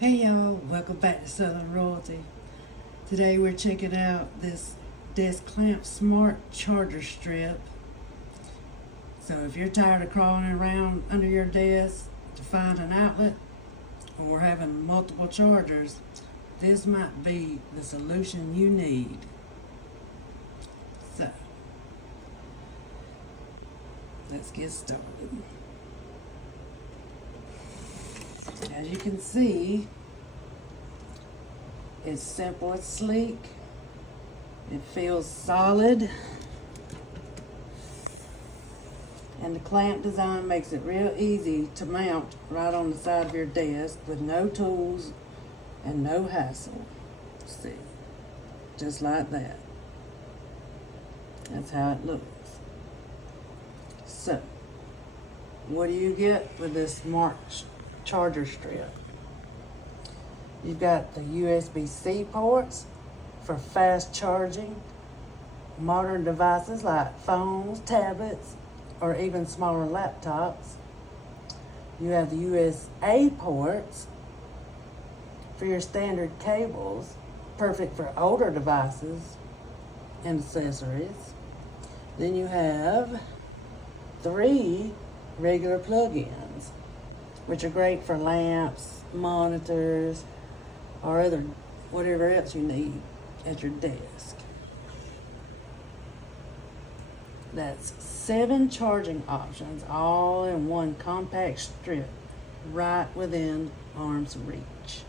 Hey y'all, welcome back to Southern Royalty. Today we're checking out this desk clamp smart charger strip. So if you're tired of crawling around under your desk to find an outlet or having multiple chargers, this might be the solution you need. So let's get started. As you can see, it's simple, it's sleek, it feels solid, and the clamp design makes it real easy to mount right on the side of your desk with no tools and no hassle. See, just like that. That's how it looks. So, what do you get with this smart charger strip? You've got the USB-C ports for fast charging modern devices like phones, tablets, or even smaller laptops. You have the USA ports for your standard cables, perfect for older devices and accessories. Then you have 3 regular plug-ins, which are great for lamps, monitors, or whatever else you need at your desk. That's 7 charging options, all in one compact strip, right within arm's reach.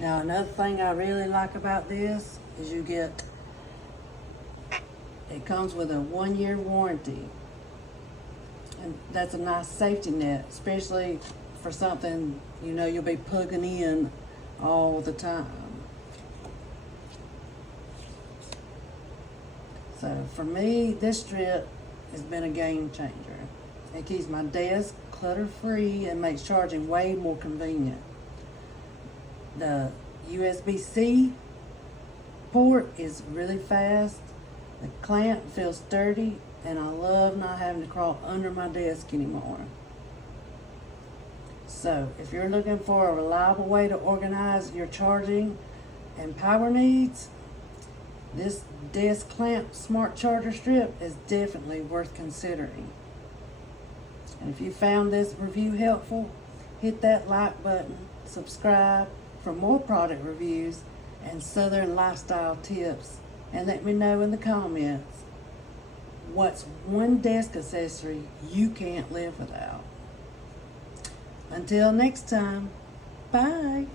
Now, another thing I really like about this is it comes with a 1-year warranty. And that's a nice safety net, especially for something you'll be plugging in all the time. So for me, this strip has been a game changer. It keeps my desk clutter-free and makes charging way more convenient. The USB-C port is really fast. The clamp feels sturdy, and I love not having to crawl under my desk anymore. So if you're looking for a reliable way to organize your charging and power needs, this desk clamp smart charger strip is definitely worth considering. And if you found this review helpful, hit that like button, subscribe for more product reviews and Southern lifestyle tips, and let me know in the comments what's one desk accessory you can't live without. Until next time, bye.